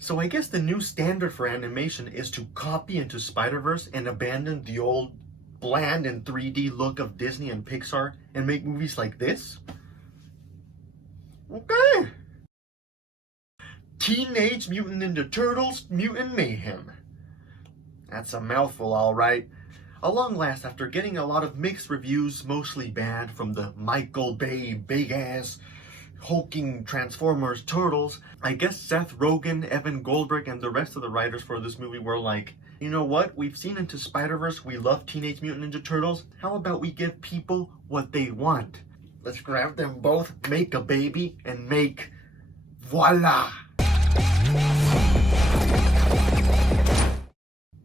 So I guess the new standard for animation is to copy Into Spider-Verse and abandon the old bland and 3D look of Disney and Pixar and make movies like this? Okay. Teenage Mutant Ninja Turtles Mutant Mayhem. That's a mouthful, alright. At long last, after getting a lot of mixed reviews, mostly bad, from the Michael Bay big-ass hulking Transformers Turtles, I guess Seth Rogen, Evan Goldberg, and the rest of the writers for this movie were like, you know what, we've seen Into Spider-Verse, we love Teenage Mutant Ninja Turtles, how about we give people what they want? Let's grab them both, make a baby, and make voila!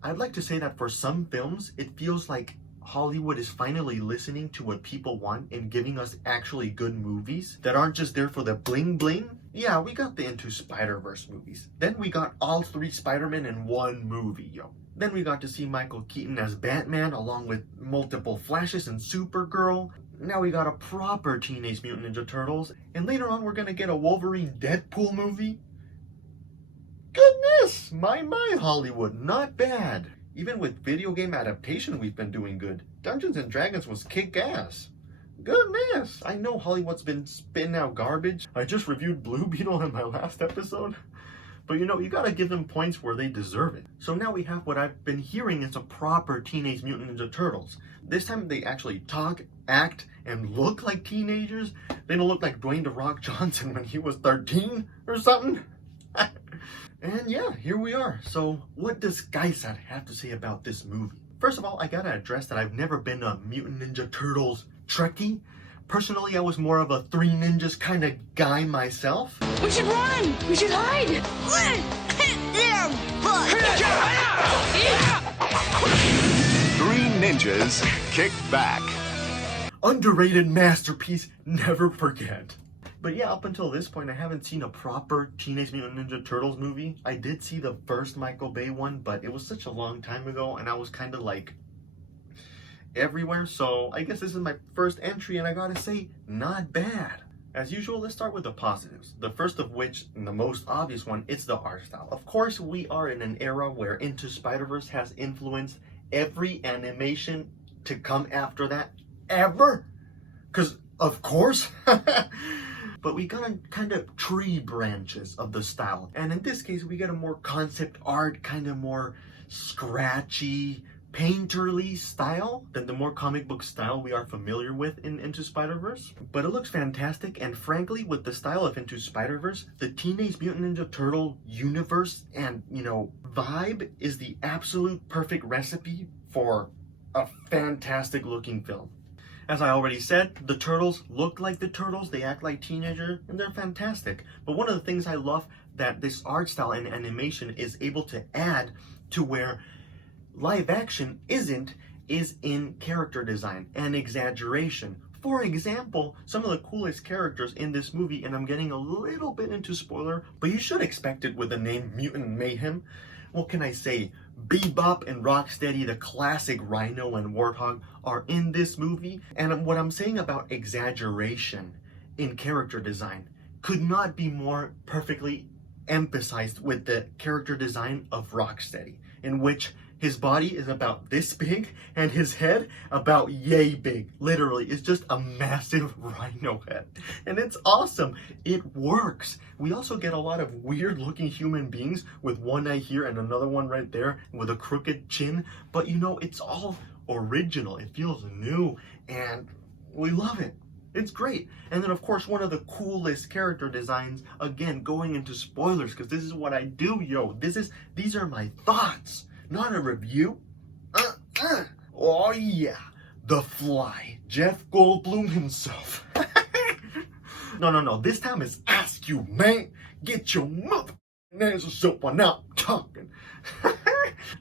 I'd like to say that for some films, it feels like Hollywood is finally listening to what people want and giving us actually good movies that aren't just there for the bling bling. Yeah, we got the Into Spider-Verse movies. Then we got all 3 Spider-Men in one movie, yo. Then we got to see Michael Keaton as Batman along with multiple Flashes and Supergirl. Now we got a proper Teenage Mutant Ninja Turtles. And later on we're gonna get a Wolverine Deadpool movie. Goodness, my Hollywood, not bad. Even with video game adaptation, we've been doing good. Dungeons and Dragons was kick-ass. Goodness, I know Hollywood's been spitting out garbage. I just reviewed Blue Beetle in my last episode. But you know, you gotta give them points where they deserve it. So now we have what I've been hearing is a proper Teenage Mutant Ninja Turtles. This time they actually talk, act, and look like teenagers. They don't look like Dwayne "The Rock" Johnson when he was 13 or something. And yeah, here we are. So what does Geisat have to say about this movie? First of all, I gotta address that I've never been a Mutant Ninja Turtles Trekkie. Personally, I was more of a 3 Ninjas kind of guy myself. We should run! We should hide! Three ninjas kick back. Underrated masterpiece, never forget. But yeah, up until this point, I haven't seen a proper Teenage Mutant Ninja Turtles movie. I did see the first Michael Bay one, but it was such a long time ago, and I was kind of like everywhere. So I guess this is my first entry, and I gotta say, not bad. As usual, let's start with the positives. The first of which, and the most obvious one, it's the art style. Of course, we are in an era where Into Spider-Verse has influenced every animation to come after that ever. Because, of course. But we got a kind of tree branches of the style. And in this case, we get a more concept art, kind of more scratchy, painterly style than the more comic book style we are familiar with in Into Spider-Verse. But it looks fantastic, and frankly, with the style of Into Spider-Verse, the Teenage Mutant Ninja Turtle universe and, you know, vibe is the absolute perfect recipe for a fantastic looking film. As I already said, the Turtles look like the Turtles, they act like teenagers, and they're fantastic. But one of the things I love that this art style and animation is able to add to where live action isn't, is in character design and exaggeration. For example, some of the coolest characters in this movie, and I'm getting a little bit into spoiler, but you should expect it with the name Mutant Mayhem. What can I say? Bebop and Rocksteady, the classic Rhino and Warthog, are in this movie. And what I'm saying about exaggeration in character design could not be more perfectly emphasized with the character design of Rocksteady, in which his body is about this big and his head about yay big. Literally, it's just a massive rhino head. And it's awesome. It works. We also get a lot of weird looking human beings with one eye here and another one right there with a crooked chin. But you know, it's all original. It feels new and we love it. It's great. And then of course, one of the coolest character designs, again, going into spoilers, because this is what I do, yo. These are my thoughts. Not a review. Oh yeah, the Fly, Jeff Goldblum himself. No. This time it's ask you, man. Get your mother answers up when I'm talking.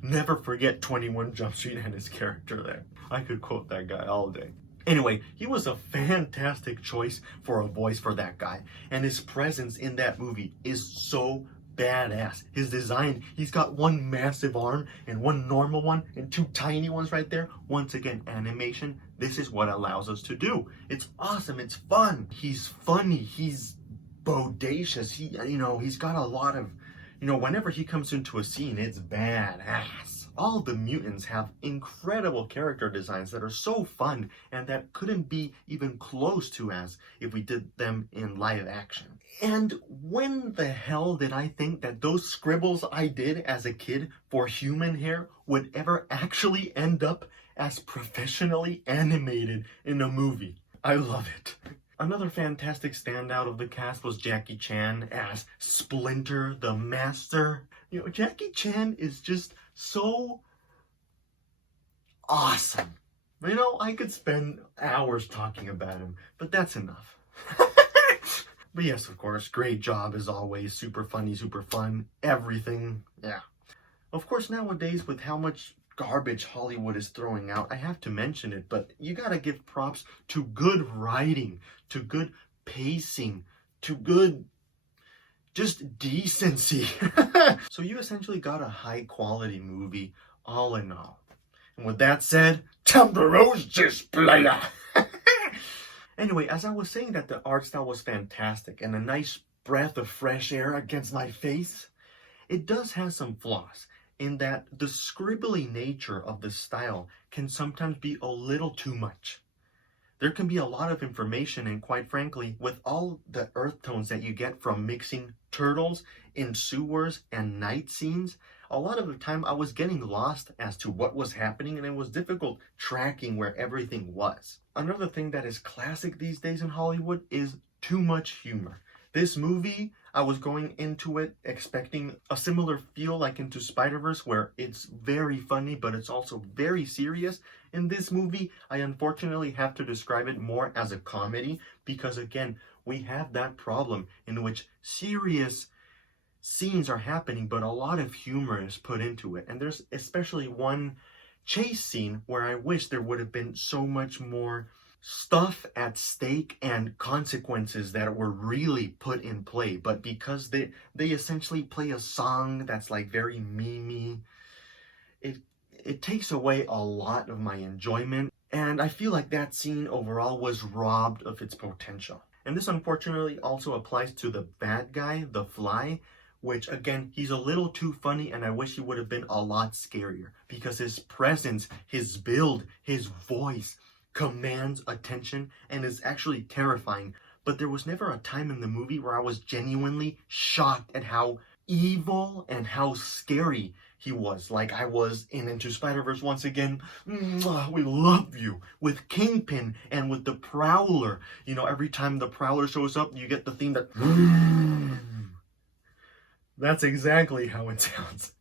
Never forget 21 Jump Street and his character there. I could quote that guy all day. Anyway, he was a fantastic choice for a voice for that guy, and his presence in that movie is so badass. His design, he's got one massive arm and one normal one and 2 tiny ones right there. Once again, animation, this is what allows us to do. It's awesome, it's fun. He's funny, he's bodacious. He's got a lot of You know, whenever he comes into a scene, it's badass. All the mutants have incredible character designs that are so fun and that couldn't be even close to as if we did them in live action. And when the hell did I think that those scribbles I did as a kid for human hair would ever actually end up as professionally animated in a movie? I love it. Another fantastic standout of the cast was Jackie Chan as Splinter the Master. You know, Jackie Chan is just so awesome. You know, I could spend hours talking about him, but that's enough. But yes, of course, great job as always. Super funny, super fun, everything. Yeah. Of course, nowadays, with how much garbage Hollywood is throwing out, I have to mention it, but you gotta give props to good writing, to good pacing, to good just decency. So you essentially got a high quality movie all in all. And with that said, time to roast this player. Anyway, as I was saying that the art style was fantastic and a nice breath of fresh air against my face, it does have some flaws in that the scribbly nature of the style can sometimes be a little too much. There can be a lot of information, and quite frankly, with all the earth tones that you get from mixing turtles in sewers and night scenes, a lot of the time I was getting lost as to what was happening, and it was difficult tracking where everything was. Another thing that is classic these days in Hollywood is too much humor. This movie, I was going into it expecting a similar feel like into Spider-Verse, where it's very funny, but it's also very serious. In this movie, I unfortunately have to describe it more as a comedy, because again, we have that problem in which serious scenes are happening, but a lot of humor is put into it. And there's especially one chase scene where I wish there would have been so much more stuff at stake and consequences that were really put in play, but because they essentially play a song that's like very memey, it takes away a lot of my enjoyment, and I feel like that scene overall was robbed of its potential. And this unfortunately also applies to the bad guy, the Fly, which again, he's a little too funny, and I wish he would have been a lot scarier, because his presence, his build, his voice commands attention and is actually terrifying. But there was never a time in the movie where I was genuinely shocked at how evil and how scary he was. Like I was in Into Spider-Verse once again. We love you with Kingpin and with the Prowler. You know, every time the Prowler shows up, you get the theme that that's exactly how it sounds.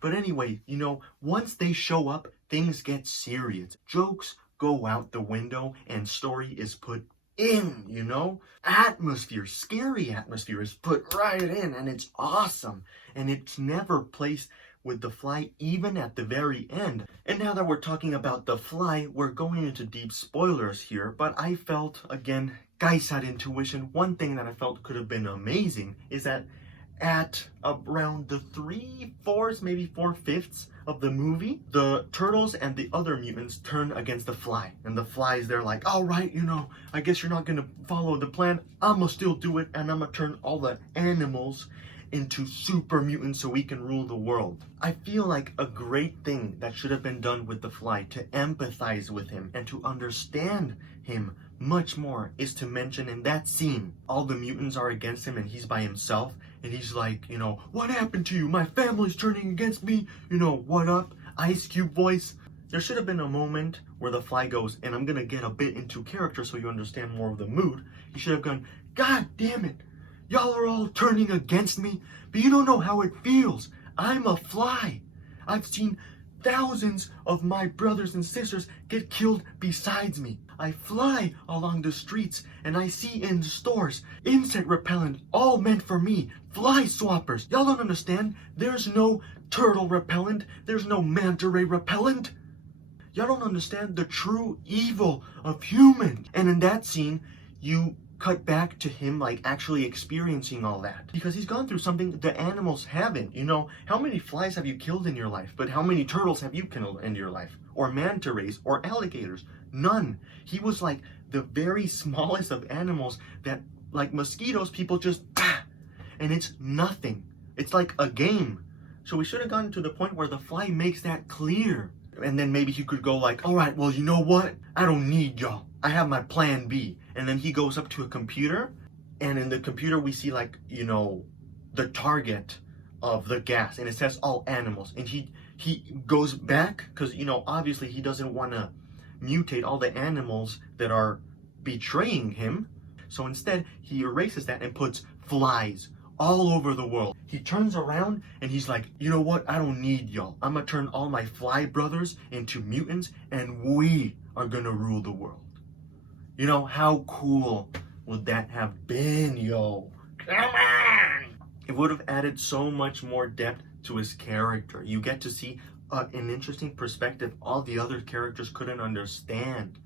But anyway, you know, once they show up, things get serious. Jokes go out the window and story is put in, you know? Atmosphere, scary atmosphere is put right in, and it's awesome. And it's never placed with the Fly, even at the very end. And now that we're talking about the Fly, we're going into deep spoilers here, but I felt, again, guys had intuition. One thing that I felt could have been amazing is that at around the 3/4, maybe 4/5 of the movie, the turtles and the other mutants turn against the Fly. And the Fly's they're like, all right, you know, I guess you're not going to follow the plan. I'm going to still do it, and I'm going to turn all the animals into super mutants so we can rule the world. I feel like a great thing that should have been done with the Fly to empathize with him and to understand him much more is to mention in that scene, all the mutants are against him and he's by himself. And he's like, you know, what happened to you? My family's turning against me. You know, what up? Ice Cube voice. There should have been a moment where the Fly goes, and I'm going to get a bit into character so you understand more of the mood. He should have gone, God damn it. Y'all are all turning against me, but you don't know how it feels. I'm a Fly. I've seen thousands of my brothers and sisters get killed besides me. I fly along the streets and I see in stores insect repellent all meant for me. Fly swappers. Y'all don't understand. There's no turtle repellent. There's no manta ray repellent. Y'all don't understand the true evil of humans. And in that scene, you cut back to him like actually experiencing all that, because he's gone through something the animals haven't. You know, how many flies have you killed in your life, but how many turtles have you killed in your life, or manta rays, or alligators? None. He was like the very smallest of animals that, like mosquitoes, people just and it's nothing. It's like a game. So we should have gotten to the point where the Fly makes that clear. And then maybe he could go like, all right, well, you know what? I don't need y'all. I have my plan B. And then he goes up to a computer, and in the computer we see like, you know, the target of the gas, and it says all animals. And he goes back because, you know, obviously he doesn't want to mutate all the animals that are betraying him. So instead, he erases that and puts flies all over the world. He turns around and he's like, you know what? I don't need y'all. I'm gonna turn all my fly brothers into mutants, and we are gonna rule the world. You know, how cool would that have been, yo? Come on! It would have added so much more depth to his character. You get to see an interesting perspective all the other characters couldn't understand.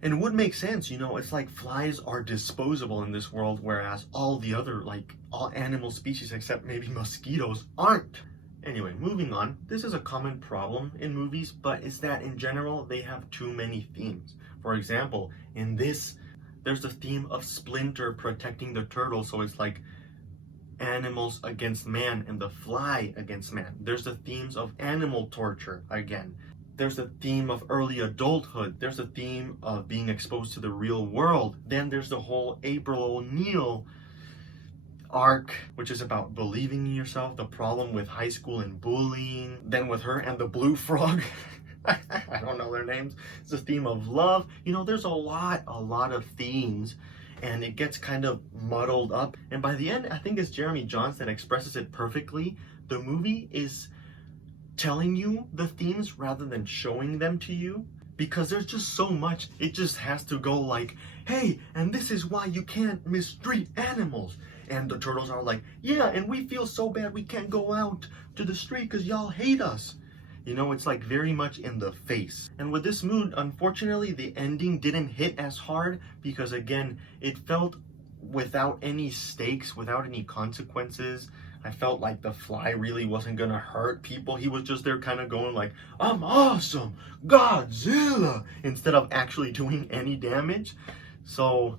And it would make sense, you know, it's like flies are disposable in this world, whereas all the other, like, all animal species except maybe mosquitoes aren't. Anyway, moving on. This is a common problem in movies, but it's that in general, they have too many themes. For example, in this, there's the theme of Splinter protecting the turtle, so it's like animals against man and the Fly against man. There's the themes of animal torture again. There's the theme of early adulthood. There's the theme of being exposed to the real world. Then there's the whole April O'Neil arc, which is about believing in yourself, the problem with high school and bullying. Then with her and the blue frog. I don't know their names. It's the theme of love. You know, there's a lot of themes, and it gets kind of muddled up. And by the end, I think it's Jeremy Johnson that expresses it perfectly. The movie is telling you the themes rather than showing them to you, because there's just so much. It just has to go like, hey, and this is why you can't mistreat animals. And the turtles are like, yeah, and we feel so bad we can't go out to the street because y'all hate us. You know, it's like very much in the face. And with this mood, unfortunately, the ending didn't hit as hard because, again, it felt without any stakes, without any consequences. I felt like the Fly really wasn't gonna hurt people. He was just there kind of going like, I'm awesome, Godzilla, instead of actually doing any damage. So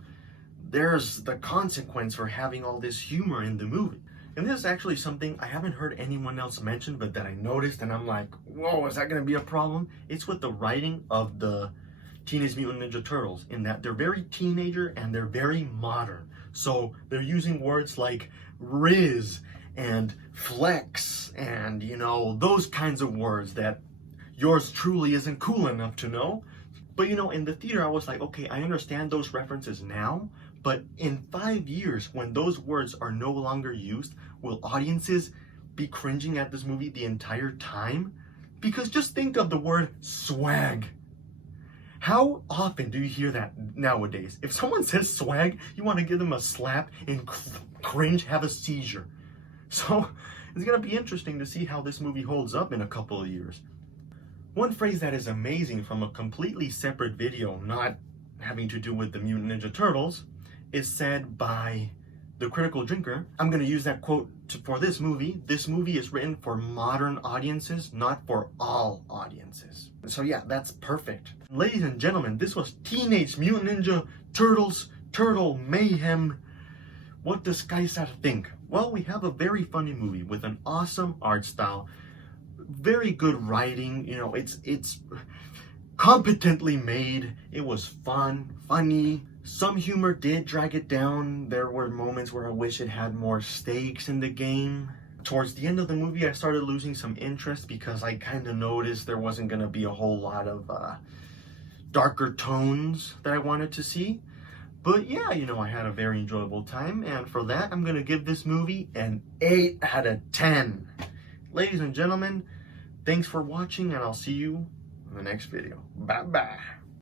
there's the consequence for having all this humor in the movie. And this is actually something I haven't heard anyone else mention, but that I noticed, and I'm like, whoa, is that gonna be a problem? It's with the writing of the Teenage Mutant Ninja Turtles, in that they're very teenager and they're very modern. So they're using words like Riz and flex and, you know, those kinds of words that yours truly isn't cool enough to know. But, you know, in the theater, I was like, okay, I understand those references now, but in 5 years, when those words are no longer used, will audiences be cringing at this movie the entire time? Because just think of the word swag. How often do you hear that nowadays? If someone says swag, you want to give them a slap and cringe, have a seizure. So it's going to be interesting to see how this movie holds up in a couple of years. One phrase that is amazing from a completely separate video, not having to do with the Mutant Ninja Turtles, is said by the Critical Drinker. I'm going to use that quote for this movie. This movie is written for modern audiences, not for all audiences. So yeah, that's perfect. Ladies and gentlemen, this was Teenage Mutant Ninja Turtles Turtle Mayhem. What does Skyset think? Well, we have a very funny movie with an awesome art style, very good writing. You know, it's competently made. It was fun, funny. Some humor did drag it down. There were moments where I wish it had more stakes in the game. Towards the end of the movie, I started losing some interest because I kind of noticed there wasn't going to be a whole lot of darker tones that I wanted to see. But yeah, you know, I had a very enjoyable time, and for that, I'm going to give this movie an 8 out of 10. Ladies and gentlemen, thanks for watching, and I'll see you in the next video. Bye-bye.